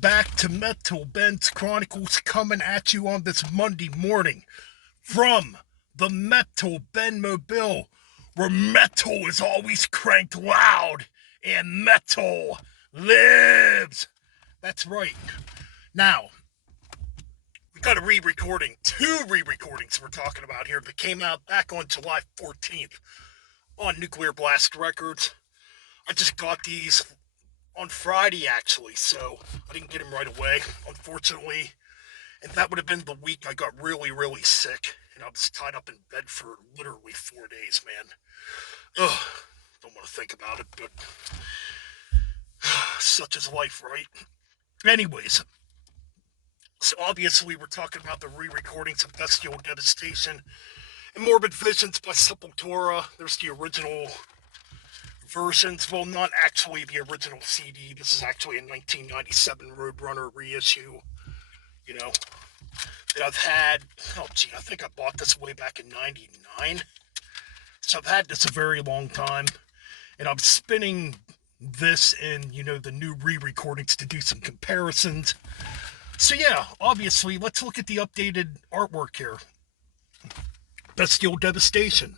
back to Metal Ben's Chronicles, coming at you on this Monday morning from the Metal Ben Mobile, where metal is always cranked loud and metal lives. That's right. Now, we got a re-recording, two re-recordings we're talking about here that came out back on July 14th on Nuclear Blast Records. I just got these on Friday, actually, so I didn't get them right away, unfortunately. And that would have been the week I got really, really sick, and I was tied up in bed for literally 4 days, man. Ugh, don't want to think about it, but such is life, right? Anyways, so obviously we're talking about the re-recordings of Bestial Devastation and Morbid Visions by Sepultura. There's the original versions. Well, not actually the original CD. This is actually a 1997 Roadrunner reissue, you know, that I've had. Oh, gee, I think I bought this way back in 99. So I've had this a very long time. And I'm spinning this and, the new re-recordings to do some comparisons. So yeah, obviously, let's look at the updated artwork here. Bestial Devastation.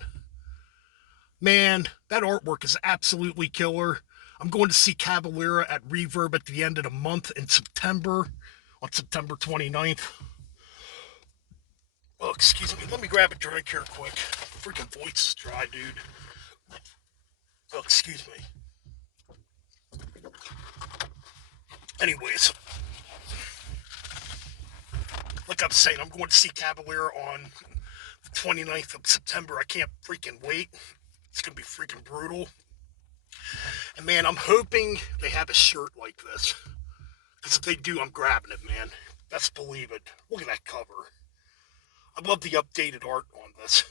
Man, that artwork is absolutely killer. I'm going to see Cavalera at Reverb at the end of the month in September, on September 29th. Oh, excuse me. Let me grab a drink here quick. Freaking voice is dry, dude. Oh, excuse me. Anyways, like I'm saying, I'm going to see Cavalera on the 29th of September. I can't freaking wait. It's going to be freaking brutal. And man, I'm hoping they have a shirt like this. Because if they do, I'm grabbing it, man. Best believe it. Look at that cover. I love the updated art on this.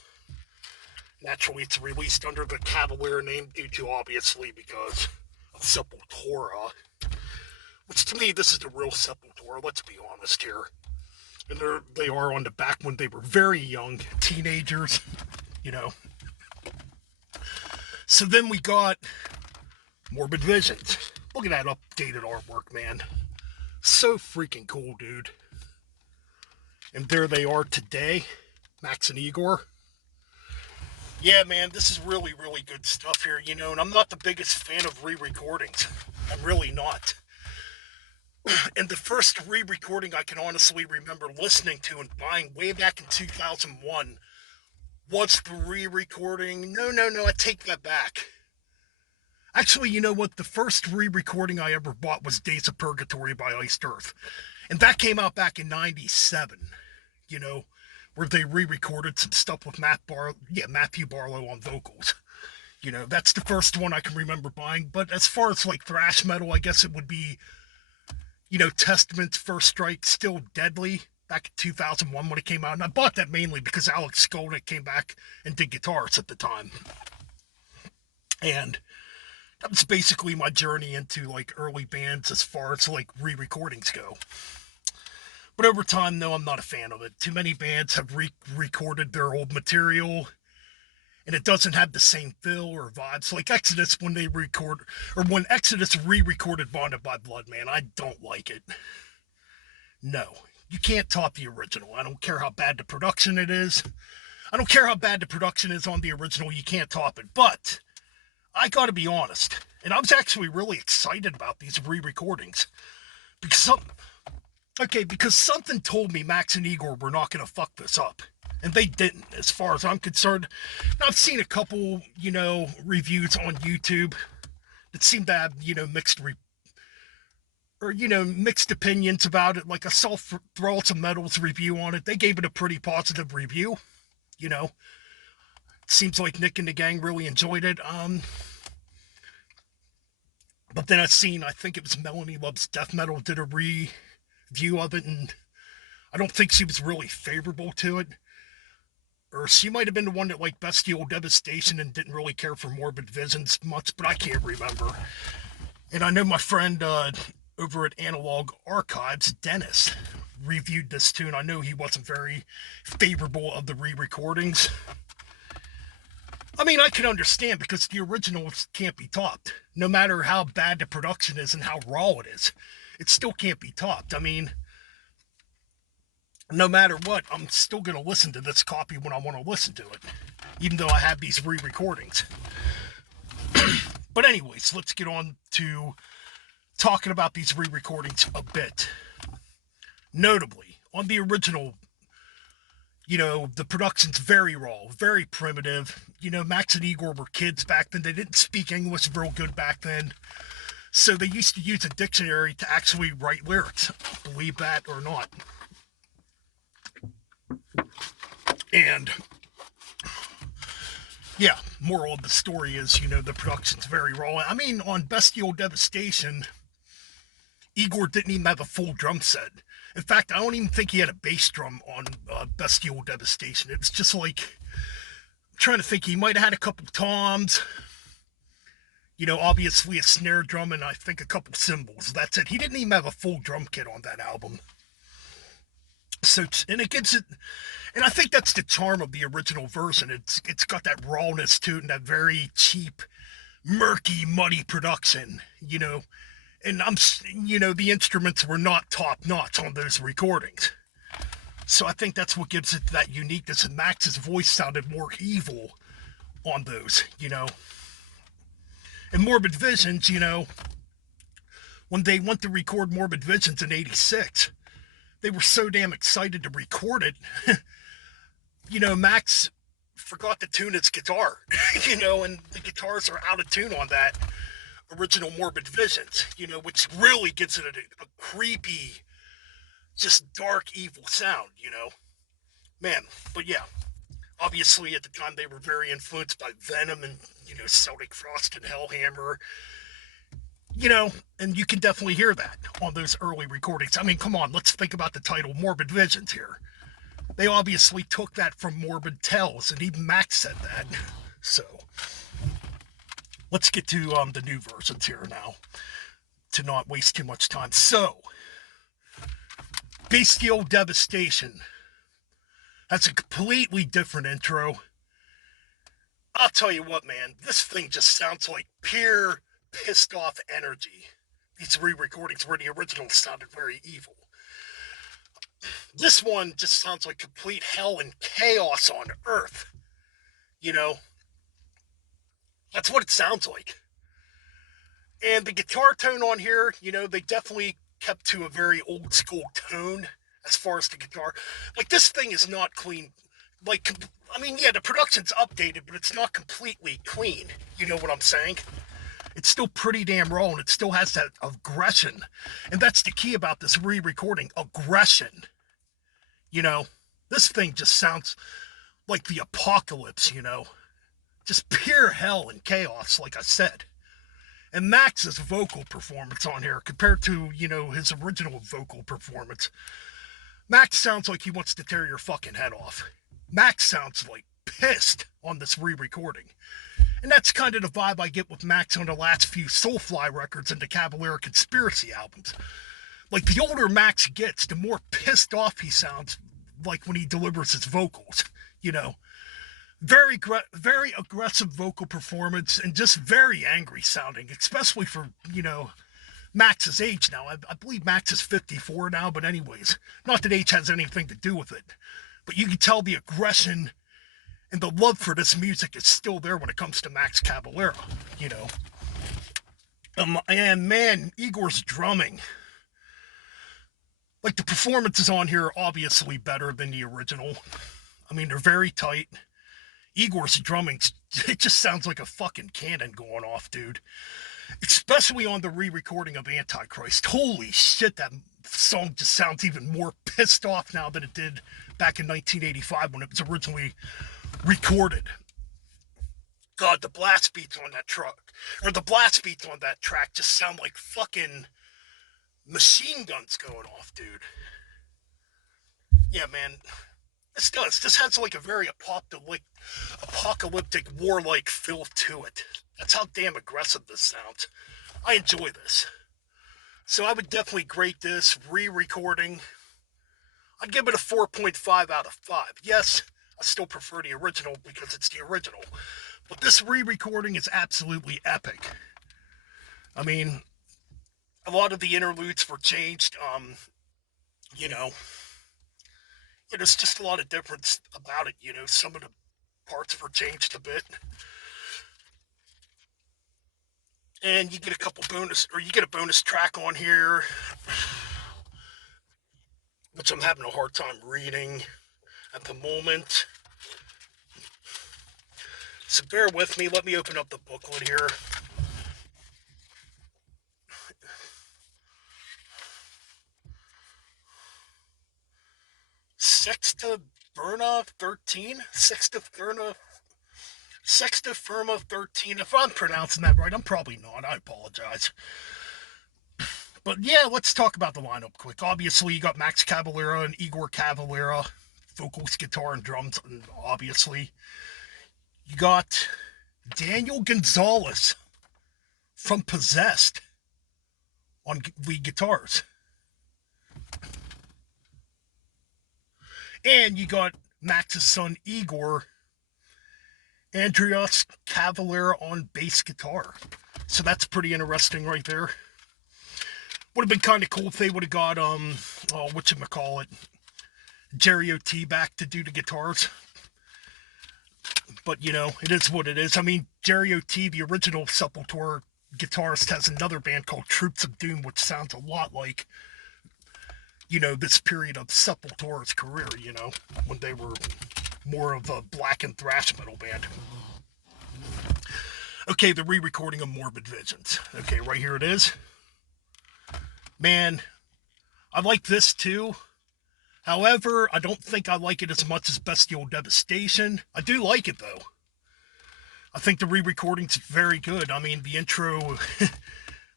Naturally, it's released under the Cavalera name due to, obviously, because of Sepultura. Which, to me, this is the real Sepultura. Let's be honest here. And they are on the back when they were very young, teenagers, So then we got Morbid Visions. Look at that updated artwork, man. So freaking cool, dude. And there they are today, Max and Igor. Yeah, man, this is really, really good stuff here, and I'm not the biggest fan of re-recordings. I'm really not. And the first re-recording I can honestly remember listening to and buying way back in 2001 was the re-recording. No, I take that back. Actually, you know what? The first re-recording I ever bought was Days of Purgatory by Iced Earth. And that came out back in 97, where they re-recorded some stuff with Matthew Barlow on vocals. That's the first one I can remember buying. But as far as like thrash metal, I guess it would be, Testament's First Strike, Still Deadly, back in 2001 when it came out. And I bought that mainly because Alex Skolnick came back and did guitars at the time. And that was basically my journey into like early bands as far as like re-recordings go. But over time, no, I'm not a fan of it. Too many bands have re-recorded their old material, and it doesn't have the same feel or vibes. Like Exodus, when Exodus re-recorded Bonded by Blood, man, I don't like it. No, you can't top the original. I don't care how bad the production it is. I don't care how bad the production is on the original. You can't top it. But I gotta be honest, and I was actually really excited about these re-recordings because something told me Max and Igor were not gonna fuck this up, and they didn't, as far as I'm concerned. Now, I've seen a couple, reviews on YouTube that seem to have, mixed opinions about it. Like I saw Thralls of Metal's review on it. They gave it a pretty positive review. Seems like Nick and the gang really enjoyed it. But then I think it was Melanie Loves Death Metal did a review of it, and I don't think she was really favorable to it. Or she might have been the one that liked Bestial Devastation and didn't really care for Morbid Visions much, but I can't remember. And I know my friend over at Analog Archives, Dennis, reviewed this too, and I know he wasn't very favorable of the re-recordings. I mean, I can understand because the originals can't be topped, no matter how bad the production is and how raw it is. it still can't be topped. I mean, no matter what, I'm still going to listen to this copy when I want to listen to it, even though I have these re-recordings. But anyways, let's get on to talking about these re-recordings a bit. Notably, on the original, the production's very raw, very primitive. Max and Igor were kids back then. They didn't speak English real good back then. So they used to use a dictionary to actually write lyrics, believe that or not. And yeah, moral of the story is, the production's very raw. I mean, on Bestial Devastation, Igor didn't even have a full drum set. In fact, I don't even think he had a bass drum on Bestial Devastation. It was just like, I'm trying to think, he might have had a couple toms, obviously a snare drum, and I think a couple cymbals. That's it. He didn't even have a full drum kit on that album. So, and it gives it, and I think that's the charm of the original version. It's got that rawness to it and that very cheap, murky, muddy production, And the instruments were not top notch on those recordings. So I think that's what gives it that uniqueness, and Max's voice sounded more evil on those, And Morbid Visions, when they went to record Morbid Visions in '86, they were so damn excited to record it. Max forgot to tune his guitar, and the guitars are out of tune on that original Morbid Visions, which really gives it a creepy, just dark, evil sound, Man, but yeah, obviously at the time they were very influenced by Venom and, Celtic Frost and Hellhammer, and you can definitely hear that on those early recordings. I mean, come on, let's think about the title Morbid Visions here. They obviously took that from Morbid Tales, and even Max said that. So, let's get to the new versions here now, to not waste too much time. So, Bestial Devastation has a completely different intro. I'll tell you what, man, this thing just sounds like pure pissed off energy. These re-recordings where the original sounded very evil. This one just sounds like complete hell and chaos on Earth. That's what it sounds like. And the guitar tone on here, they definitely kept to a very old school tone as far as the guitar. Like, this thing is not clean. Like, I mean, yeah, the production's updated, but it's not completely clean. You know what I'm saying? It's still pretty damn raw, and it still has that aggression. And that's the key about this re-recording, aggression. This thing just sounds like the apocalypse, Just pure hell and chaos, like I said. And Max's vocal performance on here, compared to, his original vocal performance, Max sounds like he wants to tear your fucking head off. Max sounds like pissed on this re-recording. And that's kind of the vibe I get with Max on the last few Soulfly records and the Cavalera Conspiracy albums. Like, the older Max gets, the more pissed off he sounds, like when he delivers his vocals, Very aggressive vocal performance, and just very angry sounding, especially for, Max's age now. I believe Max is 54 now, but anyways, not that age has anything to do with it. But you can tell the aggression and the love for this music is still there when it comes to Max Cavalera, And man, Igor's drumming. Like, the performances on here are obviously better than the original. I mean, they're very tight. Igor's drumming, it just sounds like a fucking cannon going off, dude. Especially on the re-recording of Antichrist. Holy shit, that song just sounds even more pissed off now than it did back in 1985 when it was originally recorded. God, the blast beats on that track just sound like fucking machine guns going off, dude. Yeah, man. This has like a very apocalyptic, warlike feel to it. That's how damn aggressive this sounds. I enjoy this. So I would definitely grade this re-recording. I'd give it a 4.5 out of 5. Yes, I still prefer the original because it's the original. But this re-recording is absolutely epic. I mean, A lot of the interludes were changed. You know, there's just a lot of difference about it. Some of the parts were changed a bit. And you get a bonus track on here, which I'm having a hard time reading at the moment. So bear with me. Let me open up the booklet here. Sextiferma 13? Sextiferma 13. If I'm pronouncing that right, I'm probably not. I apologize. But yeah, let's talk about the lineup quick. Obviously, you got Max Cavalera and Igor Cavalera, vocals, guitar, and drums, and obviously. You got Daniel Gonzalez from Possessed on lead guitars. And you got Max's son Igor, Andreas Cavalera on bass guitar. So that's pretty interesting right there. Would have been kind of cool if they would have got, whatchamacallit, Jerry O.T. back to do the guitars. But, it is what it is. I mean, Jerry O.T., the original Sepultura guitarist, has another band called Troops of Doom, which sounds a lot like, this period of Sepultura's career, when they were more of a black and thrash metal band. Okay, the re-recording of Morbid Visions. Okay, right here it is. Man, I like this too. However, I don't think I like it as much as Bestial Devastation. I do like it though. I think the re-recording's very good. I mean, the intro,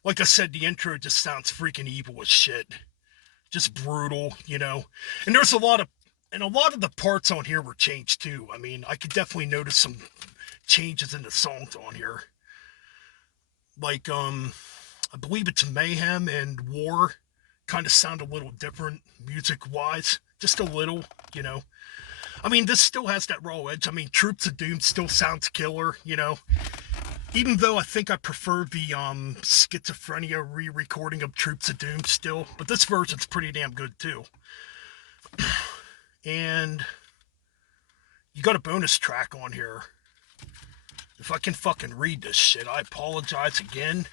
like I said, the intro just sounds freaking evil as shit. Just brutal, And there's a lot of the parts on here were changed too. I mean, I could definitely notice some changes in the songs on here. Like, I believe it's Mayhem and War kind of sound a little different music-wise. Just a little, I mean, this still has that raw edge. I mean, Troops of Doom still sounds killer, Even though I think I prefer the Schizophrenia re-recording of Troops of Doom still. But this version's pretty damn good, too. And you got a bonus track on here. If I can fucking read this shit, I apologize again.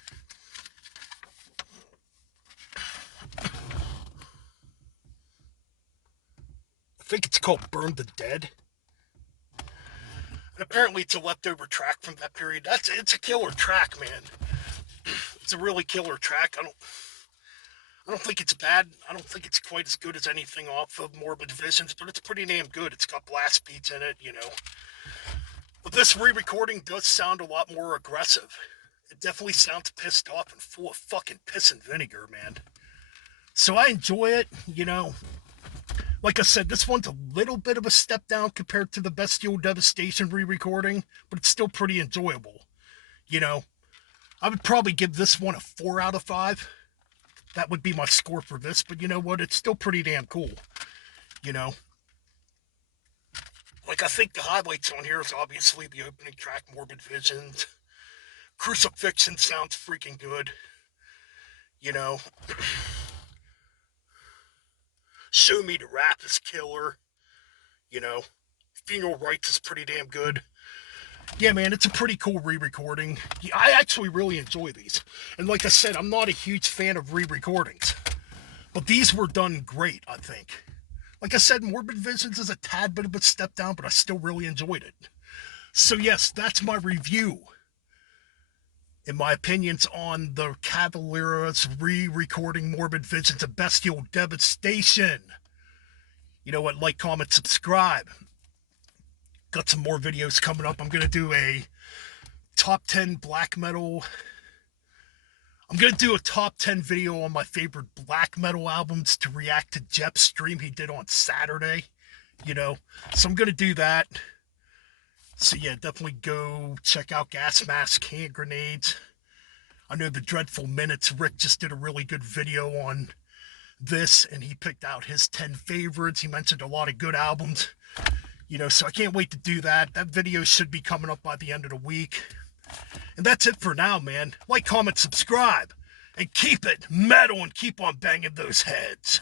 I think it's called Burn the Dead. And apparently it's a leftover track from that period. It's a killer track, man. It's a really killer track. I don't think it's bad. I don't think it's quite as good as anything off of Morbid Visions, but it's pretty damn good. It's got blast beats in it, But this re-recording does sound a lot more aggressive. It definitely sounds pissed off and full of fucking piss and vinegar, man. So I enjoy it, Like I said, this one's a little bit of a step down compared to the Bestial Devastation re-recording, but it's still pretty enjoyable. I would probably give this one a 4 out of 5. That would be my score for this, but you know what? It's still pretty damn cool. Like, I think the highlights on here is obviously the opening track, Morbid Visions. Crucifixion sounds freaking good. Show Me the Wrath is killer. Funeral Rites is pretty damn good. Yeah, man, it's a pretty cool re-recording. I actually really enjoy these. And like I said, I'm not a huge fan of re-recordings. But these were done great, I think. Like I said, Morbid Visions is a tad bit of a step down, but I still really enjoyed it. So yes, that's my review. In my opinions on the Cavalera's re-recording Morbid Visions of Bestial Devastation. You know what? Like, comment, subscribe. Got some more videos coming up. I'm going to do a top 10 black metal. I'm going to do a top 10 video on my favorite black metal albums to react to Jeff's stream he did on Saturday. So I'm going to do that. So yeah, definitely go check out Gas Mask, Hand Grenades. I know the Dreadful Minutes. Rick just did a really good video on this, and he picked out his 10 favorites. He mentioned a lot of good albums. So I can't wait to do that. That video should be coming up by the end of the week. And that's it for now, man. Like, comment, subscribe. And keep it metal and keep on banging those heads.